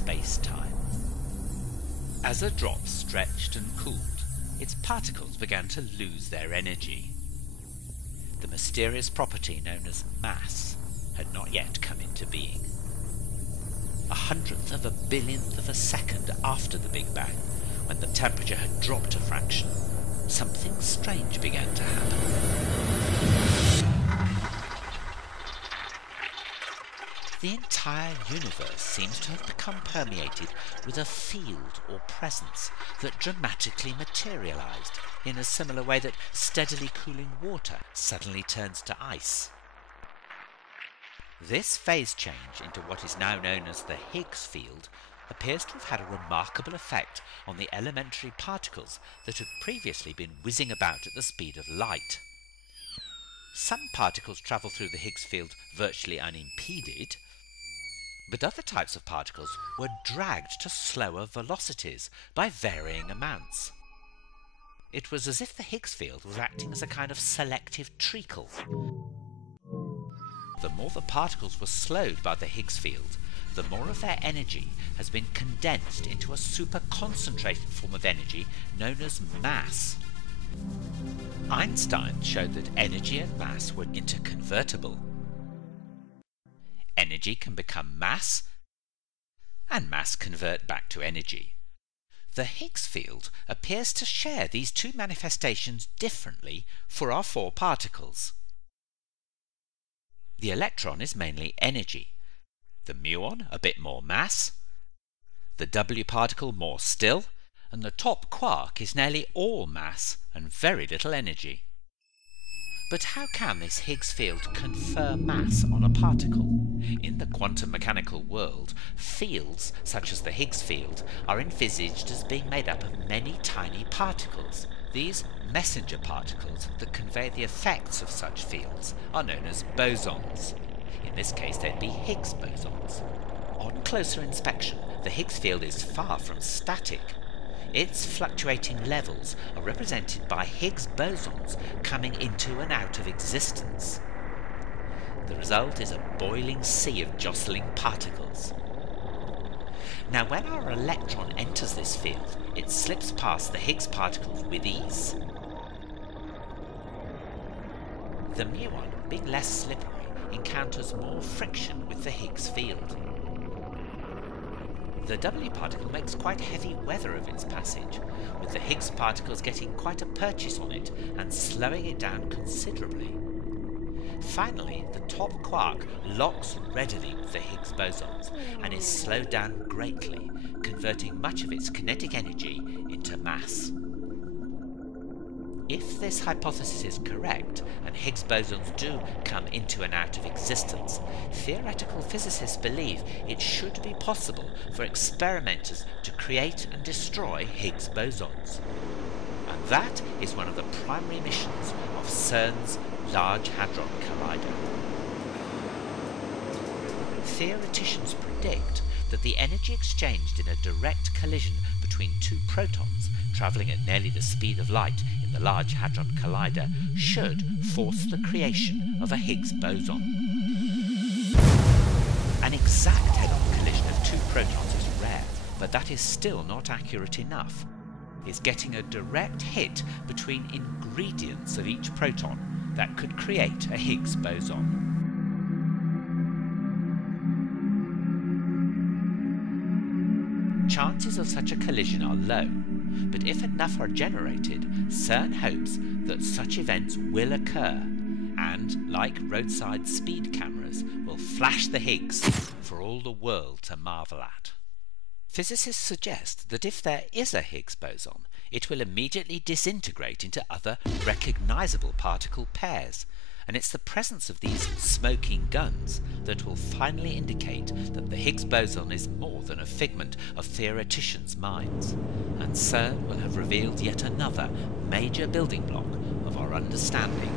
space-time. As a drop stretched and cooled, its particles began to lose their energy. The mysterious property known as mass had not yet come into being. 1/100th of a billionth of a second after the Big Bang, when the temperature had dropped a fraction, something strange began to happen. The entire universe seems to have become permeated with a field or presence that dramatically materialized in a similar way that steadily cooling water suddenly turns to ice. This phase change into what is now known as the Higgs field appears to have had a remarkable effect on the elementary particles that had previously been whizzing about at the speed of light. Some particles travel through the Higgs field virtually unimpeded, but other types of particles were dragged to slower velocities by varying amounts. It was as if the Higgs field was acting as a kind of selective treacle. The more the particles were slowed by the Higgs field, the more of their energy has been condensed into a super-concentrated form of energy known as mass. Einstein showed that energy and mass were interconvertible. Energy can become mass, and mass convert back to energy. The Higgs field appears to share these two manifestations differently for our four particles. The electron is mainly energy, the muon a bit more mass, the W particle more still, and the top quark is nearly all mass and very little energy. But how can this Higgs field confer mass on a particle? In the quantum mechanical world, fields such as the Higgs field are envisaged as being made up of many tiny particles. These messenger particles that convey the effects of such fields are known as bosons. In this case, they'd be Higgs bosons. On closer inspection, the Higgs field is far from static. Its fluctuating levels are represented by Higgs bosons coming into and out of existence. The result is a boiling sea of jostling particles. Now, when our electron enters this field, it slips past the Higgs particles with ease. The muon, being less slippery, encounters more friction with the Higgs field. The W particle makes quite heavy weather of its passage, with the Higgs particles getting quite a purchase on it and slowing it down considerably. Finally, the top quark locks readily with the Higgs bosons and is slowed down greatly, converting much of its kinetic energy into mass. If this hypothesis is correct, and Higgs bosons do come into and out of existence, theoretical physicists believe it should be possible for experimenters to create and destroy Higgs bosons. And that is one of the primary missions of CERN's Large Hadron Collider. Theoreticians predict that the energy exchanged in a direct collision between two protons travelling at nearly the speed of light in the Large Hadron Collider should force the creation of a Higgs boson. An exact head-on collision of two protons is rare, but that is still not accurate enough. It's getting a direct hit between ingredients of each proton that could create a Higgs boson. Chances of such a collision are low, but if enough are generated, CERN hopes that such events will occur and, like roadside speed cameras, will flash the Higgs for all the world to marvel at. Physicists suggest that if there is a Higgs boson, it will immediately disintegrate into other recognizable particle pairs, and it's the presence of these smoking guns that will finally indicate that the Higgs boson is more than a figment of theoreticians' minds, and CERN will have revealed yet another major building block of our understanding